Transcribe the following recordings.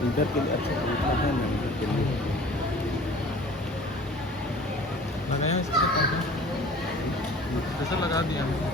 इधर के लिए अच्छा इतना है ना, इधर के लिए लगाया इसका पौधा प्रेशर लगा दिया हमने।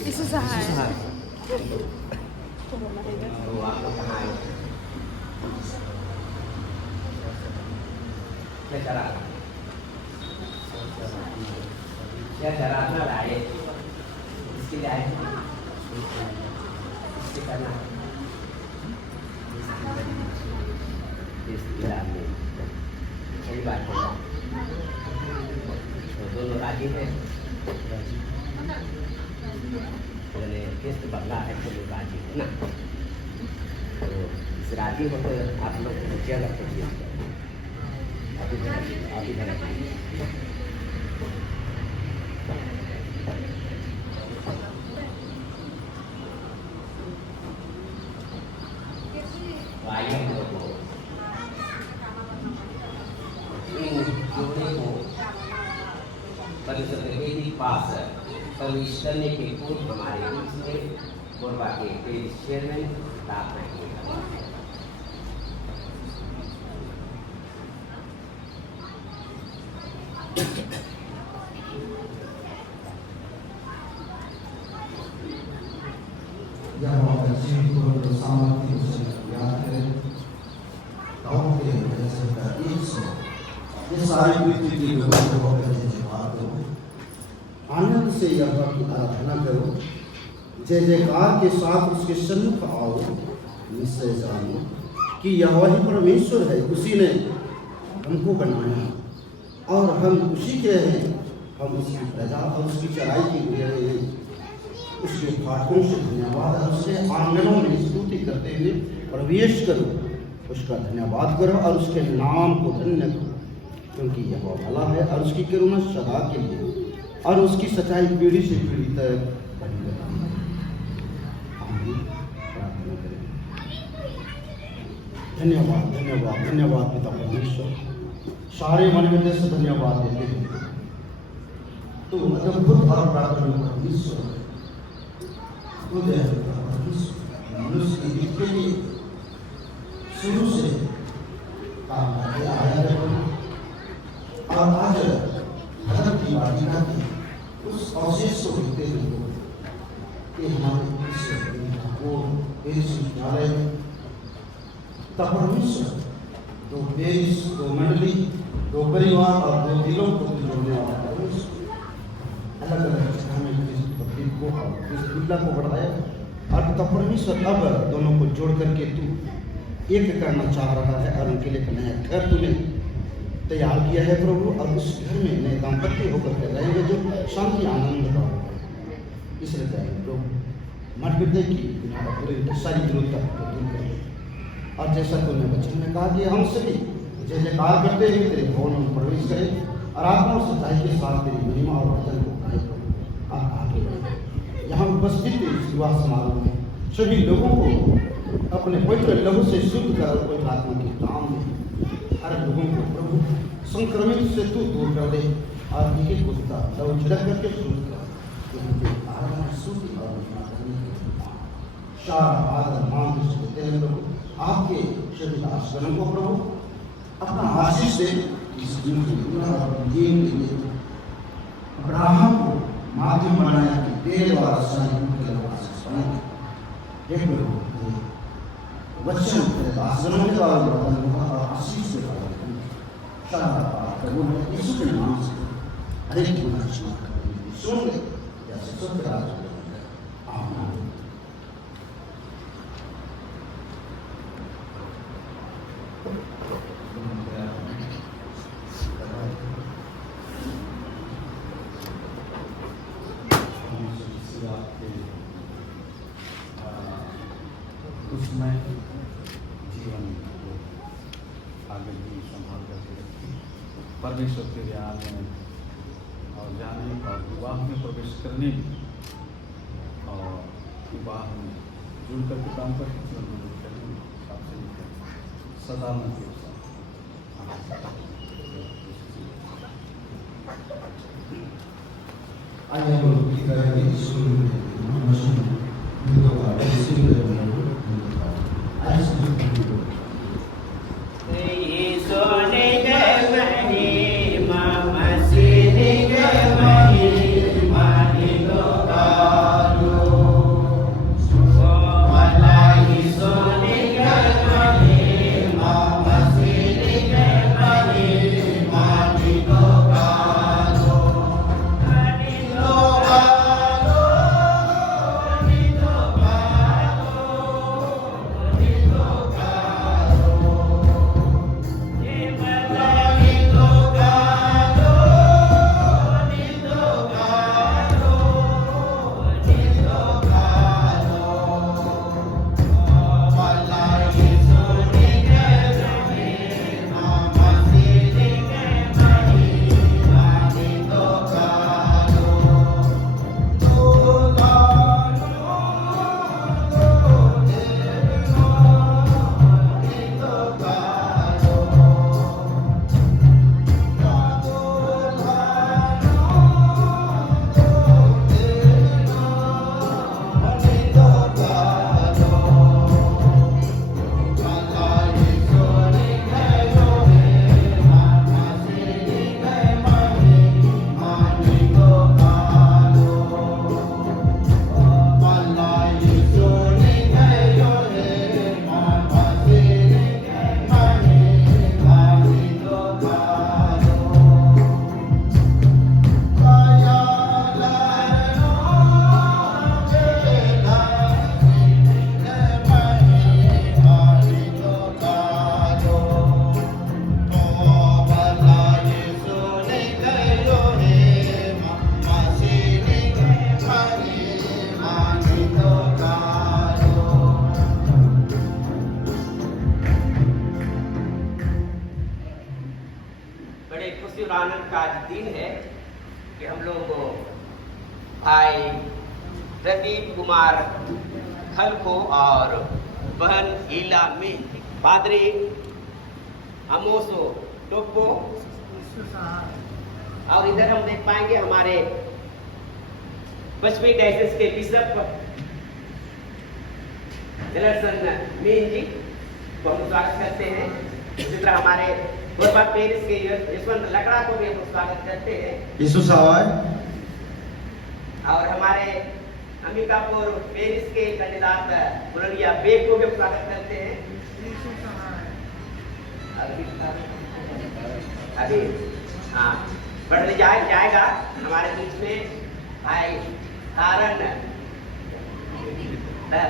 Isu sehari. Ya jaraknya lain, इसके लिए इसके करना में सही बात है। तो दोनों राजी है, किस्त बंगला है तो लोग राजी है ना। तो इस राजी होकर आप लोग जगह पर अभी पास प्रवेश करने के पूर्व हमारे बीच में गोरबा के चेयरमैन स्थापना की। आनंद से यहोवा की आराधना करो, जय जयकार के साथ उसके सन्मुख आओ। निश्चय जानो कि यहोवा ही परमेश्वर है, उसी ने हमको बनाया और हम उसी के हैं। हम उसकी प्रजा और उसकी चराई के लिए हैं। उसके फाटकों से धन्यवाद और उसके आंगनों में स्तुति करते हुए प्रवेश करो। उसका धन्यवाद करो और उसके नाम को धन्य करो, क्योंकि यहोवा भला है और उसकी करुणा सदा के लिए और उसकी सच्चाई पीढ़ी से पीढ़ी तक बनी रहती है। आमीन। प्रार्थना करें। धन्यवाद धन्यवाद धन्यवाद पिता परमेश्वर, सारे मन में से धन्यवाद देते हैं। तो अद्भुत और प्रार्थना परमेश्वर खुद है मनुष्य की हित के लिए शुरू से काम करते आया है और आज धर्म की वाटिका की उस अवशेष को देखते हुए कि हमारे इस विद्यालय परमेश्वर दो देश, दो मंडली, दो परिवार और दो दिलों को जोड़ने वाला परमेश्वर अलग अलग जगह में इस पब्लिक को और इस दुनिया को बढ़ाया और तब परमेश्वर अब दोनों को जोड़ करके तू एक करना चाह रहा है और उनके लिए एक नया घर तूने तैयार किया है प्रभु और उस घर में नए दाम्पत्य होकर के रहेंगे जो शांति आनंद का होगा। इसलिए प्रभु मठ हृदय की पूरी सारी जरूरत को दूर कर और जैसा तूने वचन में कहा कि हम सभी जय जयकार करते हुए तेरे भवन में प्रवेश करें और आत्मा और सच्चाई के साथ तेरी महिमा और वचन को गाए और आगे बढ़े। यहाँ उपस्थित इस विवाह समारोह में सभी लोगों को अपने पवित्र लहू से शुद्ध कर पवित्र आत्मा के काम में हर लोगों को प्रभु संक्रमित से तू दूर कर दे और एक एक कुत्ता लहू छिड़क करके शुद्ध कर आदर मान देते हैं प्रभु आपके शरीर आश्रम को प्रभु अपना आशीष दे इस दिन के लिए अब्राहम को माध्यम बनाया कि तेरे द्वारा सारी के आशीष बने एक प्रभु वचन तेरे आश्रम के द्वारा आशीष दे प्रभु यीशु के नाम से हर एक सुन ले जैसे सत्य राज आमीन। उसमें जीवन को आगे भी संभाल करके रखें परमेश्वर के आने और जाने और विवाह में प्रवेश करने में और विवाह में जुड़ करके काम करके मदद करने में आपसे सदा न के आइए हम लोग की करेंगे भाई प्रदीप कुमार खलखो और बहन हीला में पादरी अमोसो टोप्पो और इधर हम देख पाएंगे हमारे पश्चिमी डायसिस के बिशप दिलरसन मीन जी को हम स्वागत करते हैं। इसी तरह हमारे गोरबा पेरिस के यशवंत लकड़ा को भी हम स्वागत करते हैं। यीशु सहाय। और हमारे अंबिकापुर पेरिस के कैंडिडेट मुरलिया बेग को भी हम स्वागत करते हैं। अभी हाँ बढ़ जाएगा हमारे बीच में भाई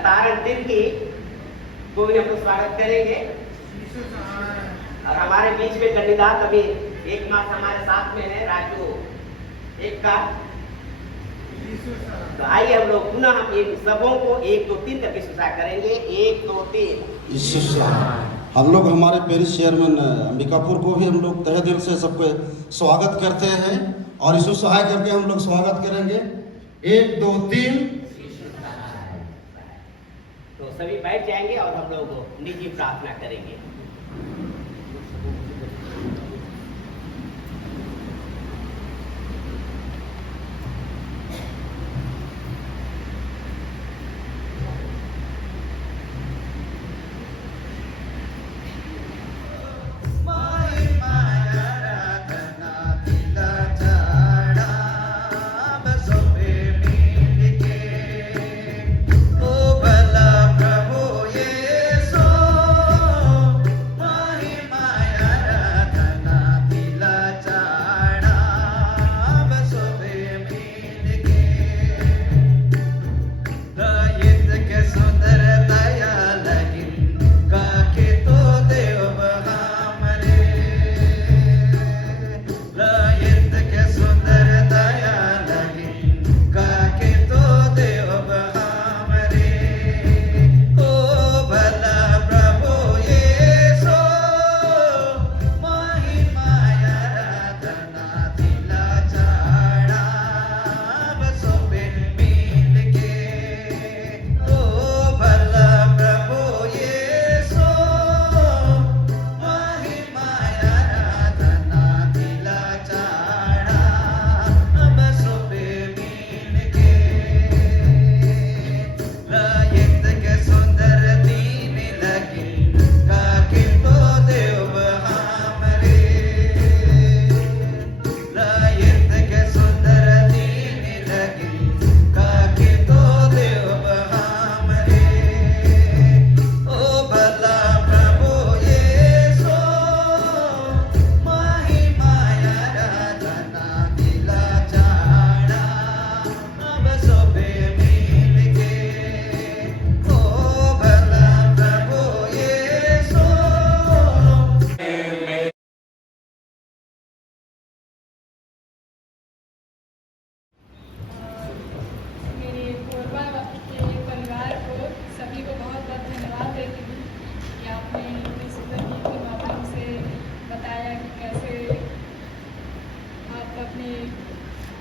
तारण तिर्की को भी हम लोग स्वागत करेंगे। और हमारे बीच में कैंडिडेट अभी एक मास हमारे साथ में है राजू एक का। तो आइए हम लोग पुनः हम ये सबों को 1 2 3 करके सुसाइड करेंगे। 1 2 3। यीशु सहाय। हम लोग हमारे पेरिस चेयरमैन अंबिकापुर को भी हम लोग तहे दिल से सबको स्वागत करते हैं और यीशु सहाय करके हम लोग स्वागत करेंगे। 1 2 3। तो सभी बैठ जाएंगे और हम लोग निजी प्रार्थना करेंगे।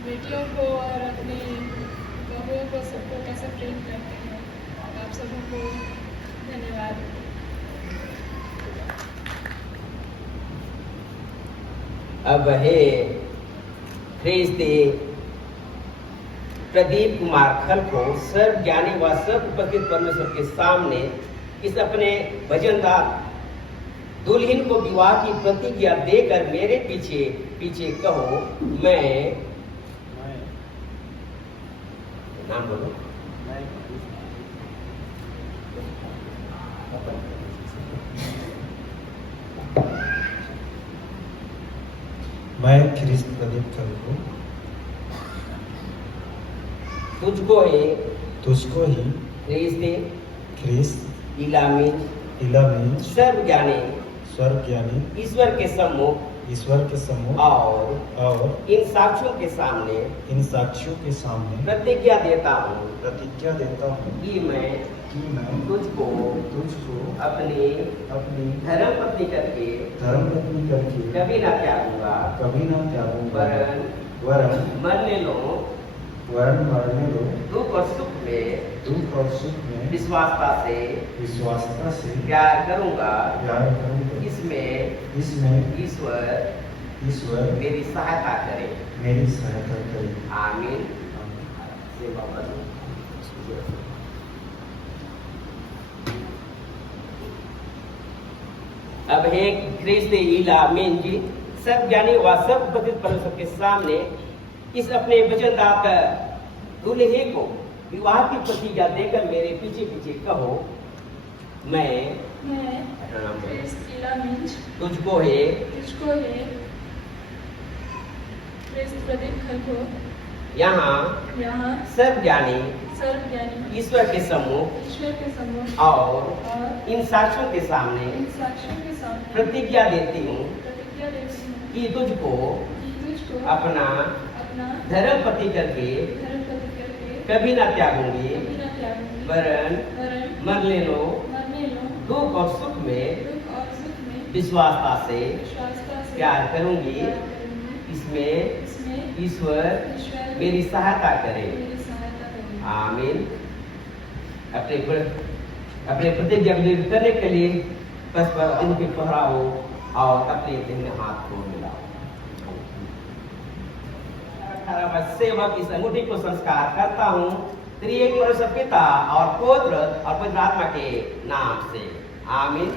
बेटियों को और अपनी बहुओं को सबको कैसे प्रेम करते हैं। आप सबों को धन्यवाद। अब हे ख्रिस्ती प्रदीप कुमार खल को सर्व ज्ञानी व सर्व उपस्थित परमेश्वर के सामने इस अपने वजनदार दुल्हन को विवाह की प्रतिज्ञा देकर मेरे पीछे पीछे कहो। मैं नाम बोलो। मैं ख्रिस्त प्रदीप खल को तुझको ही ख्रिस्त इलामी सर्व ज्ञानी ईश्वर के सम्मुख और इन साक्षियों के सामने प्रतिज्ञा देता हूँ कि मैं तुझको अपनी धर्म पत्नी करके कभी ना त्यागूंगा वरन मरने लो दुख और सुख में विश्वासता से प्यार करूंगा। इसमें ईश्वर मेरी सहायता करे। आमीन। सेवा करो। अब हे ख्रिस्त ईला मीन जी सब ज्ञानी व सब उपस्थित परमेश्वर के सामने इस अपने वचनदाता दूल्हे को विवाह की प्रतिज्ञा देकर मेरे पीछे पीछे कहो, मैं ख्रिस्त ईला मीन तुझको है ख्रिस्त प्रदीप खलको यहाँ सब ज्ञानी ईश्वर के सम्मुख और इन साक्षियों के सामने प्रतिज्ञा देती हूँ कि तुझको अपना धर्म पति करके कभी ना त्यागूंगी, वरन मरने लो दुख और सुख में विश्वासता से प्यार करूंगी। इसमें ईश्वर मेरी सहायता करे। आमीन। अपने प्रतिज्ञा करने के लिए परस्पर उनके पहराओ और अपने दाहिने हाथ को मिलाओ। 18 वर्ष सेवक इस अंगूठी को संस्कार करता हूँ त्रिएक परमेश्वर पिता और पुत्र और पवित्र आत्मा के नाम से। आमीन।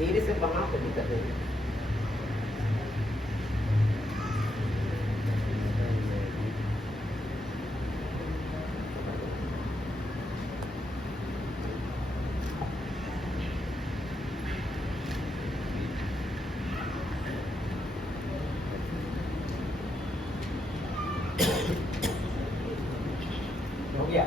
धीरे से वहां पे भी करेंगे। हो गया।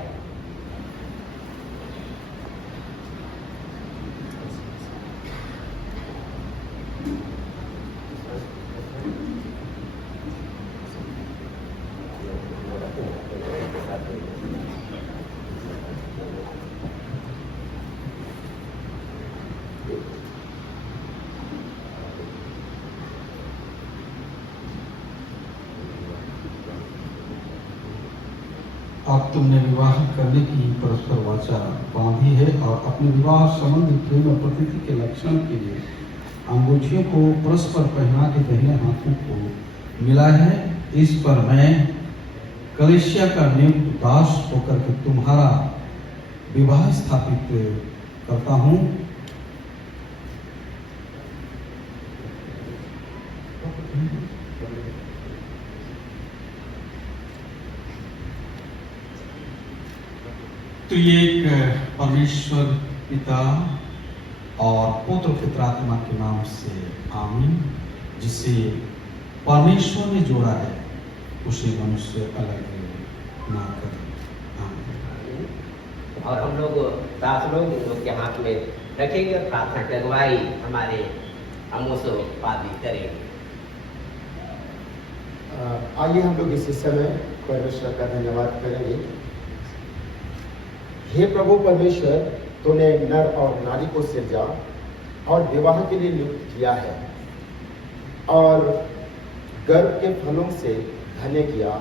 अब तुमने विवाह करने की परस्पर वाचा बांधी है और अपने विवाह संबंधी प्रेम और प्रकृति के लक्षण के लिए अंगूठियों को परस्पर पहना के दाहिने हाथों को मिला है। इस पर मैं कलीसिया का नियुक्त दास होकर के तुम्हारा विवाह स्थापित करता हूँ। तो ये एक परमेश्वर पिता और पुत्र पवित्र आत्मा के नाम से आमीन। जिसे परमेश्वर ने जोड़ा है उसे मनुष्य अलग ना करे। आमीन। और हम लोग 7 लोग के हाथ में रखेंगे और प्रार्थना की अगुवाई हमारे अमोसो पादी करेंगे। आइए हम लोग इस समय परमेश्वर का धन्यवाद करेंगे। हे प्रभु परमेश्वर, तूने नर और नारी को सिरजा और विवाह के लिए नियुक्त किया है और गर्भ के फलों से धन्य किया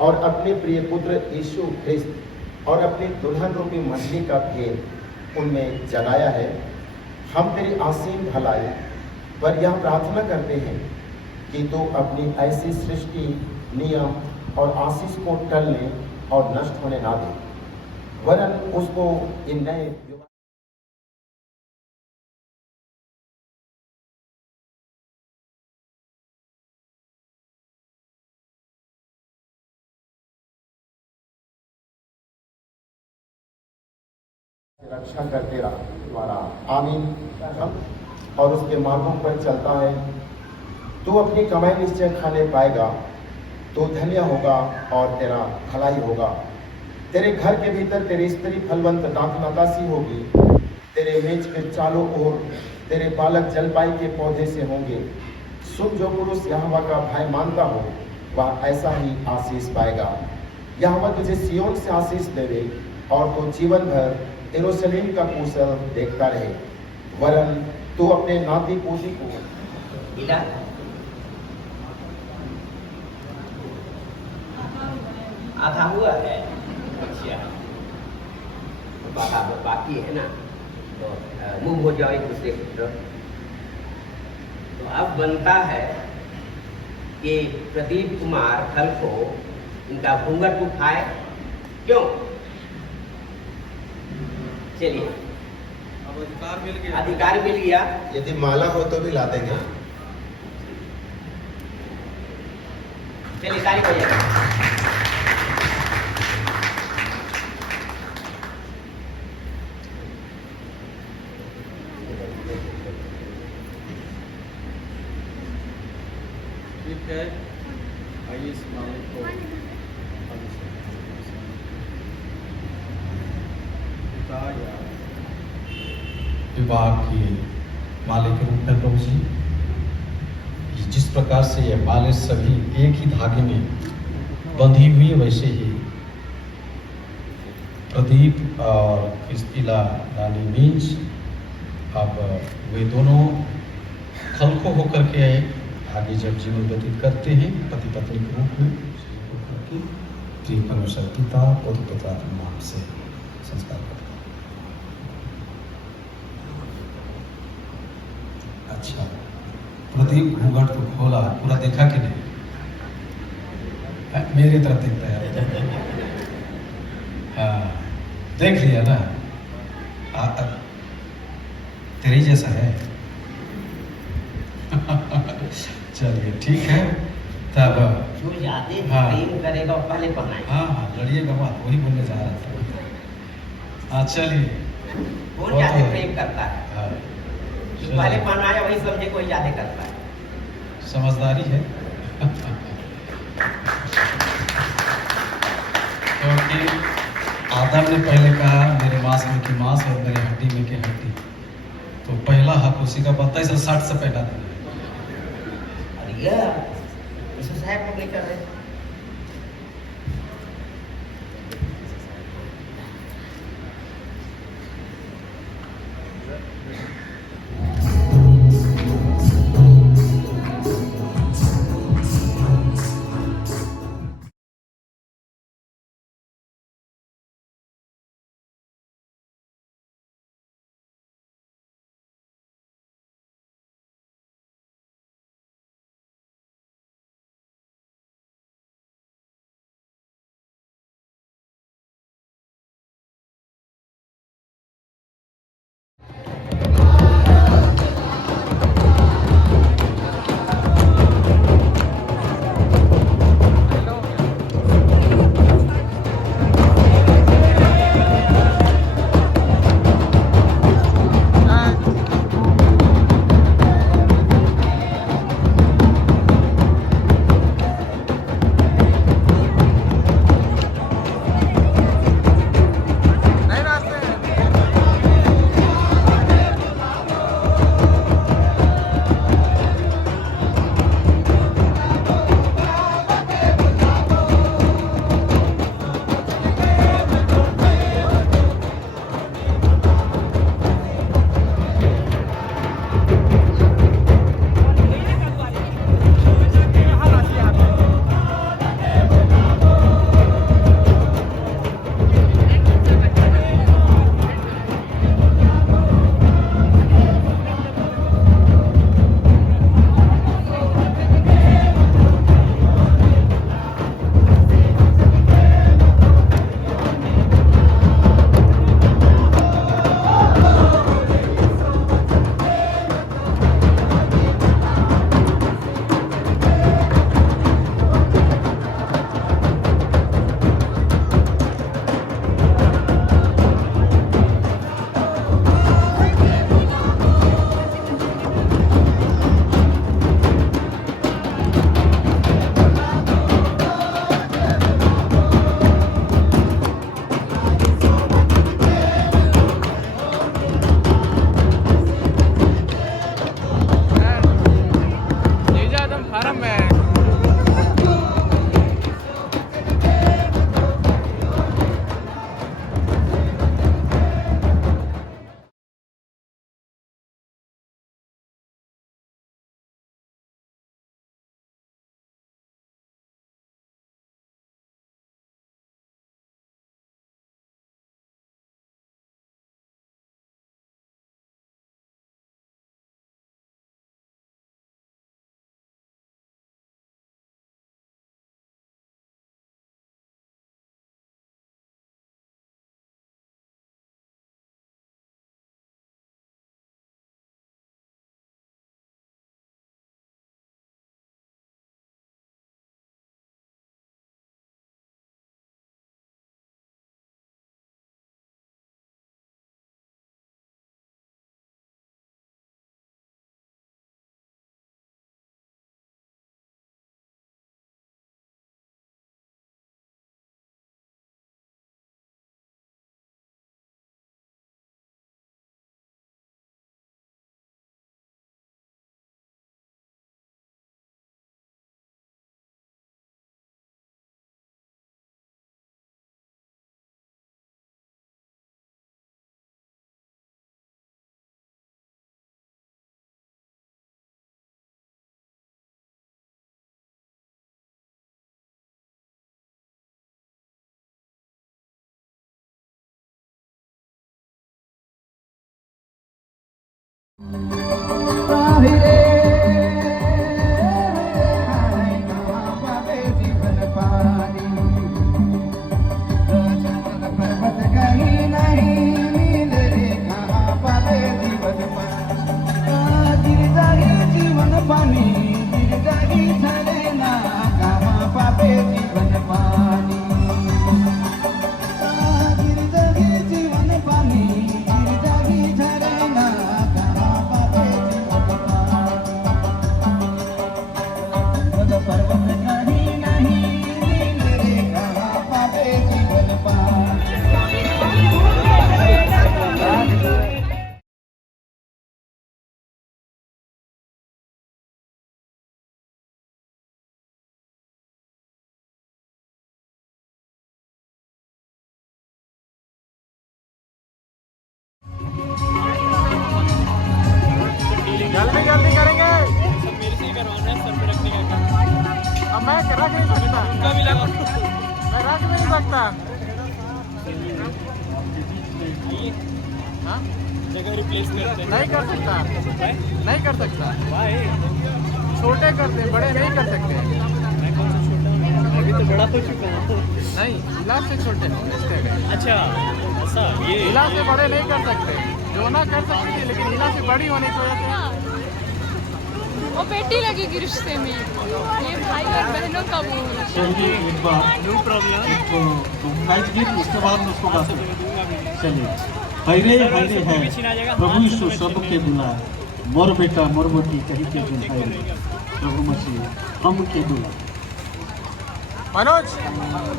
और अपने प्रिय पुत्र यीशु ख्रिस्त और अपनी दुल्हन रूपी मंडली का भेद उनमें जगाया है। हम तेरी असीम भलाई पर यह प्रार्थना करते हैं कि तू अपनी ऐसी सृष्टि, नियम और आशीष को टलने और नष्ट होने ना दे, वरन उसको इन नए रक्षा करते रहा। आमीन। और उसके मार्गों पर चलता है। तू अपनी कमाई निश्चय खाने पाएगा, तो धन्य होगा और तेरा भलाई होगा। तेरे घर के भीतर तेरी स्त्री फलवंत दाखलता सी होगी। तेरे मेज के चारों ओर तेरे बालक जलपाई के पौधे से होंगे। सुन, जो पुरुष यहोवा का भय मानता हो वह ऐसा ही आशीष पाएगा। यहोवा तुझे सिय्योन से आशीष देवे और तू जीवन भर यरूशलेम का कुशल देखता रहे, वरन तू अपने नाती पोती को मिला। आधा हुआ है। अच्छा, बाकी है ना, तो मूव हो जाओ एक दूसरे की तरफ। तो अब बनता है कि प्रदीप कुमार कल को इनका घूंघट उठाए। क्यों? चलिए, अब अधिकार मिल गया। अधिकार मिल गया। यदि माला हो तो भी ला देंगे। चलिए, तारीफ हो जाएगा। ठीक है, आइए इस मामले को पिता या विवाह के माले के रूप में प्रभु जी, जिस प्रकार से ये माले सभी एक ही धागे में बंधी हुई है, वैसे ही प्रदीप और क्रिस्टिला रानी मीन्स अब वे दोनों खलखो होकर के आगे जब जीवन व्यतीत करते हैं पति पत्नी के रूप में, प्रिय परमेश्वर पिता पुत्र पुत्र आत्मा नाम से संस्कार करते हैं। अच्छा, प्रदीप घूंघट तो खोला, पूरा देखा कि नहीं? मेरी तरफ देखता है। हाँ, देख लिया ना? तेरी जैसा है। चलिए, ठीक है तब। जो ज्यादा हाँ। प्रेम करेगा वो पहले पढ़ाए। हाँ, लड़िएगा बात, वही बोलने जा रहा था। हाँ, चलिए। कौन ज्यादा प्रेम करता है? हाँ, जो पहले पढ़ाया वही समझे कोई ज्यादा करता है। समझदारी है। क्योंकि आदम ने पहले कहा मेरे मांस में की मांस और मेरे हड्डी में की हड्डी, तो पहला हक उसी का बनता है, इसे 60 से पैदा देना। और यह इसे साहब लोग नहीं कर रहे। जल्दी जल्दी करेंगे। सब मेरे से ही करवाना है, सर पे रखने का काम। अब मैं रख नहीं सकता, उनका भी लगा, मैं रख नहीं सकता। हाँ? जगह रिप्लेस करते नहीं कर सकता, नहीं कर सकता। छोटे करते, बड़े नहीं कर सकते। मैं कौन सा छोटा हूँ? अभी तो बड़ा हो चुका हूँ। नहीं, इलाज से छोटे हैं। अच्छा ऐसा, ये इलाज से बड़े नहीं कर सकते। जो ना कर सकती थी, लेकिन इलाज से बड़ी होने की वजह से वो बेटी लगेगी रिश्ते में, ये भाई और बहनों का वो चलिए एक बार नो प्रॉब्लम नाइट गीत, उसके बाद में उसको गा सकते। चलिए हरे हरे है प्रभु यीशु सबके बुला, मोर बेटा मोर बेटी कहीं के दिन है प्रभु मसीह हम के बुला। मनोज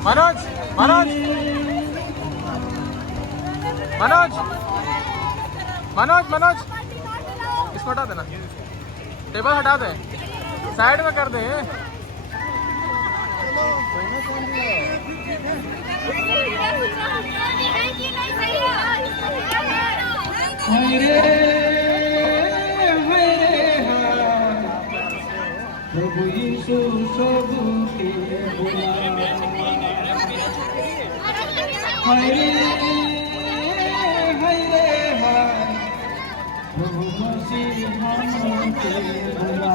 मनोज मनोज मनोज मनोज मनोज इसको हटा देना, टेबल हटा दे, साइड में कर दे। प्रभु यीशु सबके बुला, हरे प्रभु मसीह हमके बुला।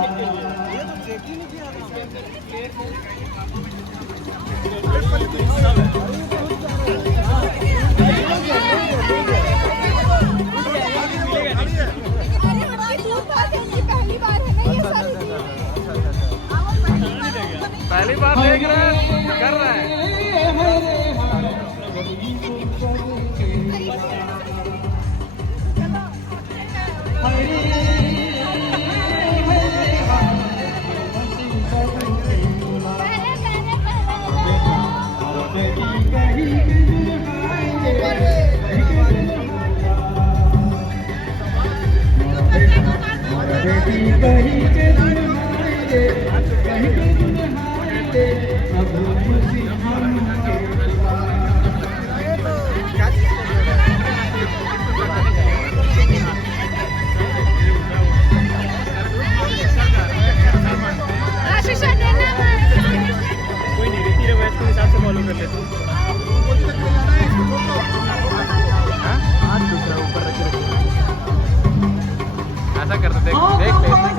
पहली बार देख रहे हैं, कर रहे हैं। कोई नहीं, रीति रिवाज के हिसाब से फॉलो कर लेते हैं। हाथ दूसरा ऊपर रख के ऐसा करते, देख देख देख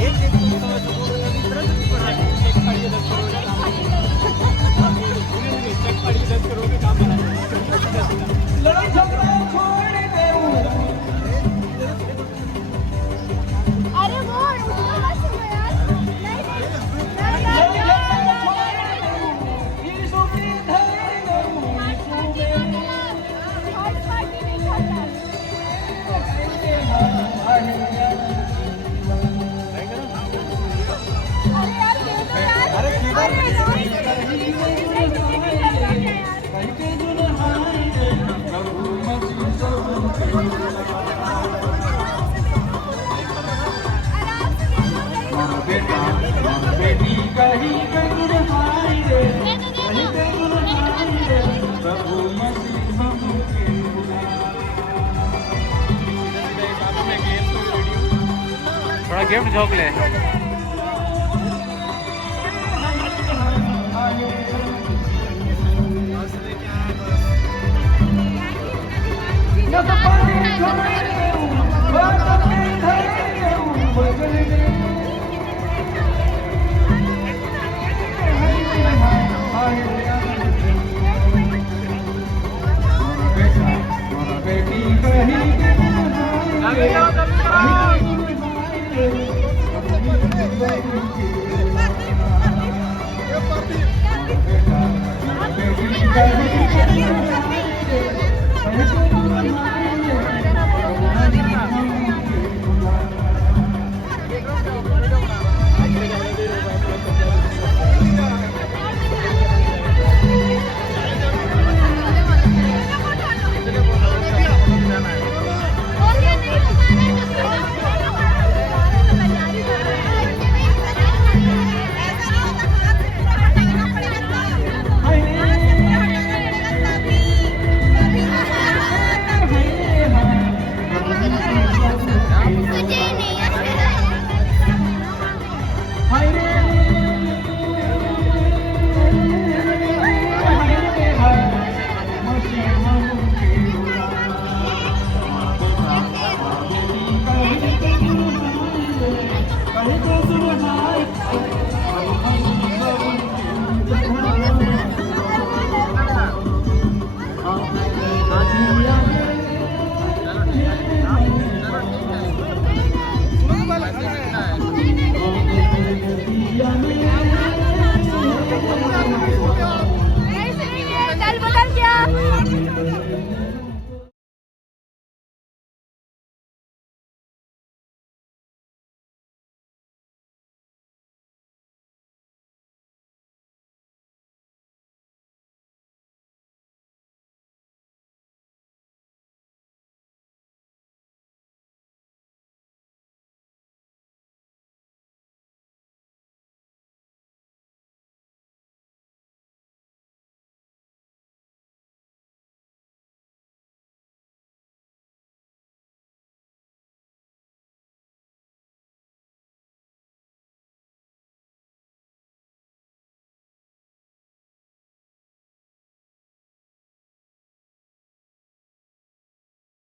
ये भी अरे बेटा और बेटी कहीं पे गुरहाई रे, कहीं पे गुरहाई रे, प्रभु मसीह के थोड़ा गिफ्ट झोंक ले। बदल क्या